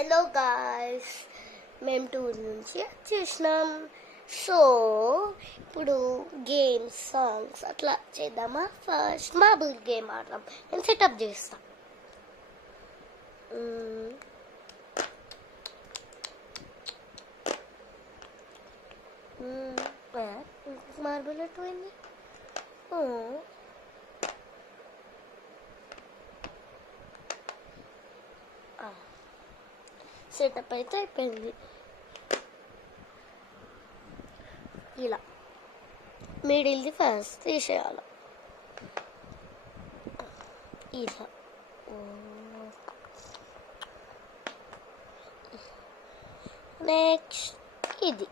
Hello guys, మేము tour నుంచి వచ్చేసినాం. సో ఇప్పుడు గేమ్స్, సాంగ్స్ అట్లా చేద్దామా? ఫస్ట్ మార్బుల్ గేమ్ ఆడదాం. నేను సెటప్ చేస్తా. మార్బుల్ ఎటుపోయింది? సెటప్ అయితే అయిపోయింది. ఇలా మిడిల్ది ఫస్ట్ తీసేయాలి. ఇలా నెక్స్ట్ ఇది